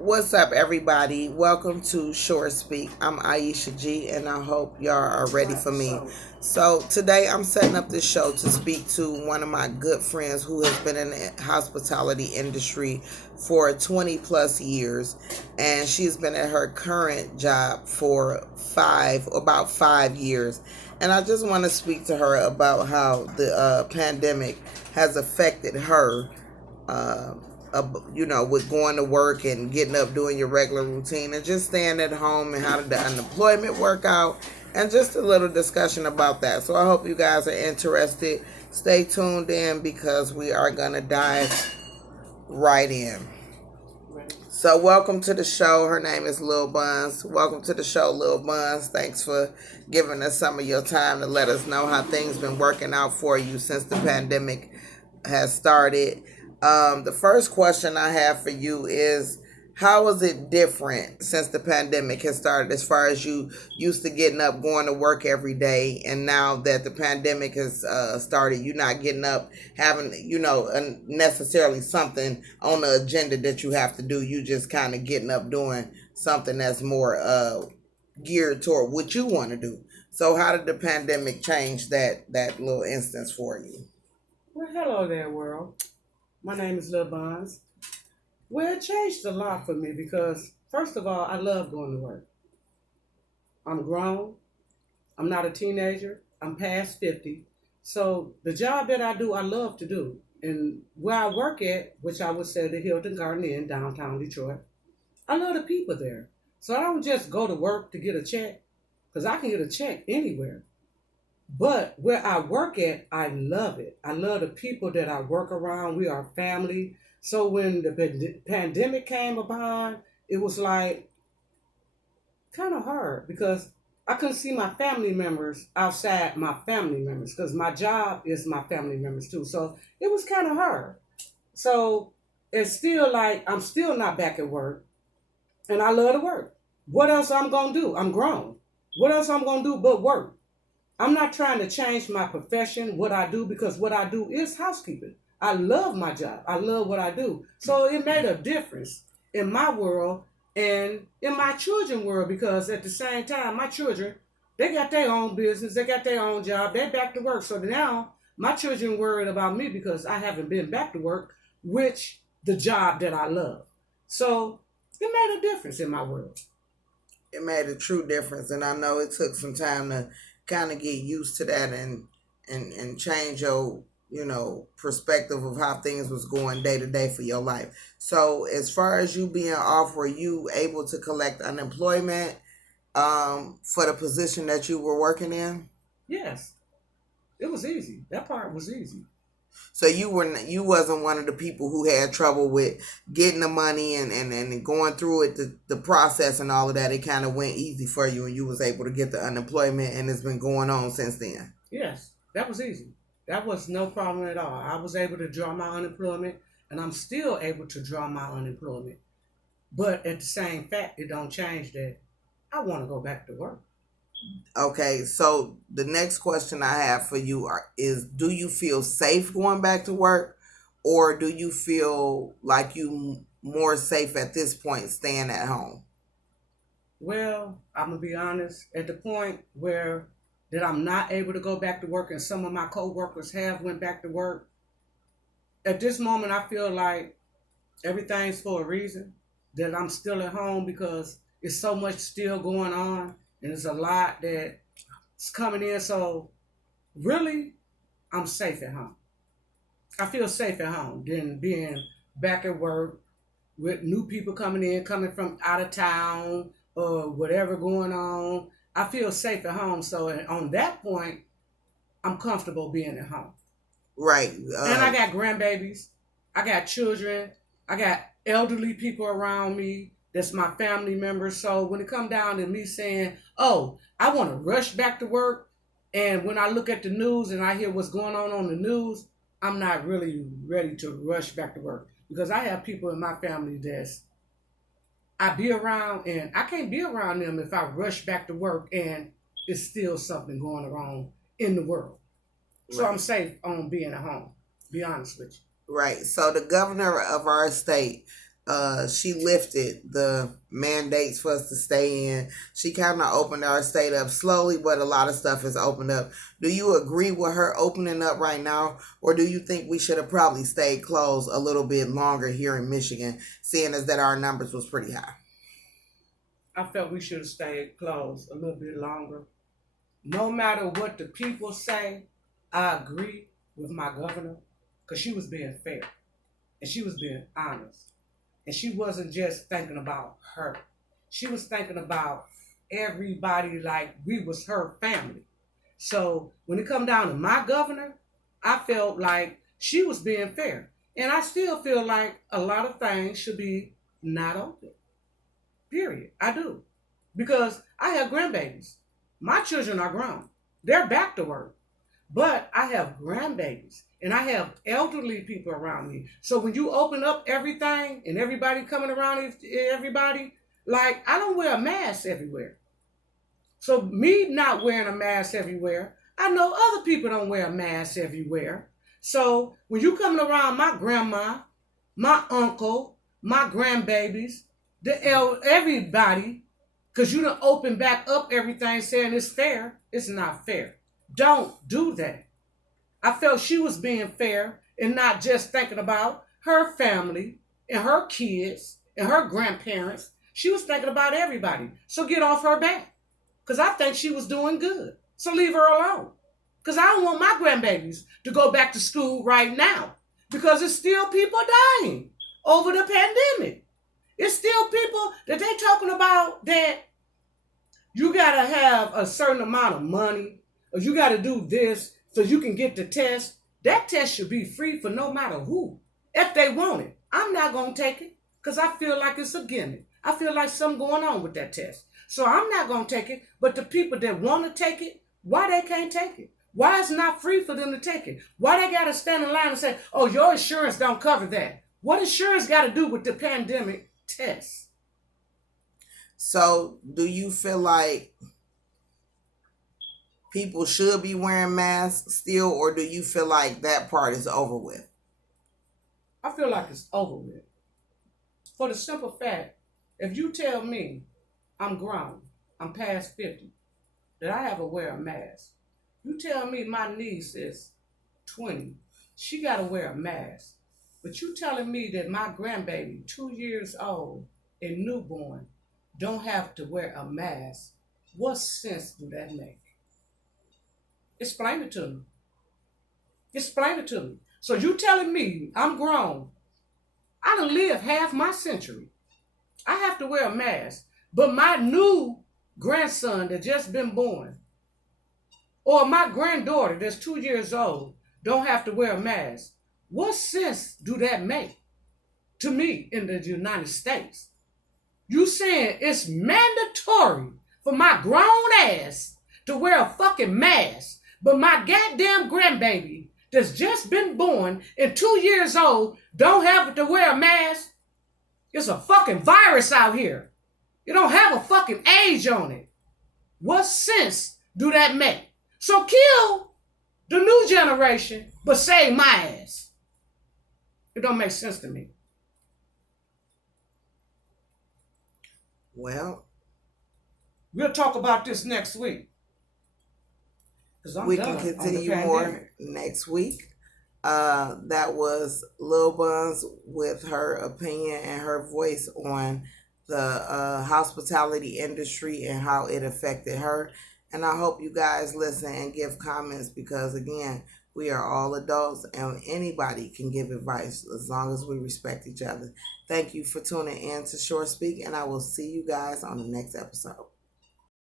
What's up, everybody? Welcome to Short Speak. I'm Aisha G, and I hope y'all are ready for me. So, today I'm setting up this show to speak to one of my good friends who has been in the hospitality industry for 20 plus years, and she's been at her current job for about 5 years. And I just want to speak to her about how the pandemic has affected her. Uh, with going to work and getting up doing your regular routine and just staying at home, and how did the unemployment work out, and just a little discussion about that. So I hope you guys are interested. Stay tuned in because we are going to dive right in. So welcome to the show. Her name is Lil Buns. Welcome to the show, Lil Buns. Thanks for giving us some of your time to let us know how things been working out for you since the pandemic has started. The first question I have for you is, how is it different since the pandemic has started, as far as you used to getting up, going to work every day, and now that the pandemic has started, you're not getting up, having, necessarily something on the agenda that you have to do. You just kind of getting up doing something that's more geared toward what you want to do. So how did the pandemic change that little instance for you? Well, hello there, world. My name is Lil Buns. Well, it changed a lot for me because, first of all, I love going to work. I'm grown. I'm not a teenager. I'm past 50. So the job that I do, I love to do. And where I work at, which I would say the Hilton Garden Inn, downtown Detroit, I love the people there. So I don't just go to work to get a check, because I can get a check anywhere. But where I work at, I love it. I love the people that I work around. We are family. So when the pandemic came upon, it was like kind of hard because I couldn't see my family members outside my family members, because my job is my family members too. So it was kind of hard. So it's still like I'm still not back at work, and I love to work. What else I'm gonna do? I'm grown. What else I'm gonna do but work? I'm not trying to change my profession, what I do, because what I do is housekeeping. I love my job. I love what I do. So it made a difference in my world and in my children's world, because at the same time, my children, they got their own business. They got their own job. They're back to work. So now my children worried about me because I haven't been back to work, which the job that I love. So it made a difference in my world. It made a true difference, and I know it took some time to kind of get used to that, and change your perspective of how things was going day to day for your life. So as far as you being off, were you able to collect unemployment for the position that you were working in? Yes, it was easy. That part was easy. So you wasn't one of the people who had trouble with getting the money and going through it, the process and all of that. It kind of went easy for you, and you was able to get the unemployment, and it's been going on since then. Yes, that was easy. That was no problem at all. I was able to draw my unemployment, and I'm still able to draw my unemployment. But at the same fact, it don't change that I want to go back to work. Okay, so the next question I have for you is, do you feel safe going back to work, or do you feel like you more safe at this point staying at home? Well, I'm gonna be honest. At the point where that I'm not able to go back to work, and some of my coworkers have went back to work, at this moment I feel like everything's for a reason. That I'm still at home because it's so much still going on, and there's a lot that's coming in. So really, I'm safe at home. I feel safe at home than being back at work with new people coming in, coming from out of town or whatever going on. I feel safe at home. So on that point, I'm comfortable being at home. Right. And I got grandbabies. I got children. I got elderly people around me. That's my family members. So when it come down to me saying, "Oh, I want to rush back to work," and when I look at the news and I hear what's going on the news, I'm not really ready to rush back to work, because I have people in my family that's I be around, and I can't be around them if I rush back to work and it's still something going wrong in the world. So I'm Right. safe on being at home. Be honest with you. Right. So the governor of our state she lifted the mandates for us to stay in. She kind of opened our state up slowly, but a lot of stuff has opened up. Do you agree with her opening up right now, or do you think we should have probably stayed closed a little bit longer here in Michigan, seeing as that our numbers was pretty high? I felt we should have stayed closed a little bit longer. No matter what the people say, I agree with my governor because she was being fair and she was being honest. And she wasn't just thinking about her. She was thinking about everybody like we was her family. So when it come down to my governor, I felt like she was being fair. And I still feel like a lot of things should be not open. Period. I do. Because I have grandbabies. My children are grown. They're back to work. But I have grandbabies and I have elderly people around me. So when you open up everything and everybody coming around everybody, like I don't wear a mask everywhere. So me not wearing a mask everywhere, I know other people don't wear a mask everywhere. So when you coming around my grandma, my uncle, my grandbabies, everybody, because you done open back up everything saying it's fair, it's not fair. Don't do that. I felt she was being fair and not just thinking about her family and her kids and her grandparents. She was thinking about everybody. So get off her back. Because I think she was doing good. So leave her alone. Because I don't want my grandbabies to go back to school right now. Because it's still people dying over the pandemic. It's still people that they talking about that you got to have a certain amount of money or you got to do this so you can get the test. That test should be free for no matter who. If they want it, I'm not going to take it because I feel like it's a gimmick. I feel like something going on with that test. So I'm not going to take it. But the people that want to take it, why they can't take it? Why it's not free for them to take it? Why they got to stand in line and say, oh, your insurance don't cover that? What insurance got to do with the pandemic test? So do you feel like people should be wearing masks still, or do you feel like that part is over with? I feel like it's over with. For the simple fact, if you tell me I'm grown, I'm past 50, that I have to wear a mask, you tell me my niece is 20, she got to wear a mask, but you telling me that my grandbaby, 2 years old and newborn, don't have to wear a mask, what sense do that make? Explain it to me. Explain it to me. So you telling me I'm grown. I done lived half my century. I have to wear a mask. But my new grandson that just been born, or my granddaughter that's 2 years old, don't have to wear a mask. What sense do that make to me in the United States? You saying it's mandatory for my grown ass to wear a fucking mask, but my goddamn grandbaby that's just been born and 2 years old don't have to wear a mask? It's a fucking virus out here. It don't have a fucking age on it. What sense do that make? So kill the new generation, but save my ass. It don't make sense to me. Well, we'll talk about this next week. We can continue more next week. That was Lil Buns with her opinion and her voice on the hospitality industry and how it affected her. And I hope you guys listen and give comments because, again, we are all adults and anybody can give advice as long as we respect each other. Thank you for tuning in to Short Speak, and I will see you guys on the next episode.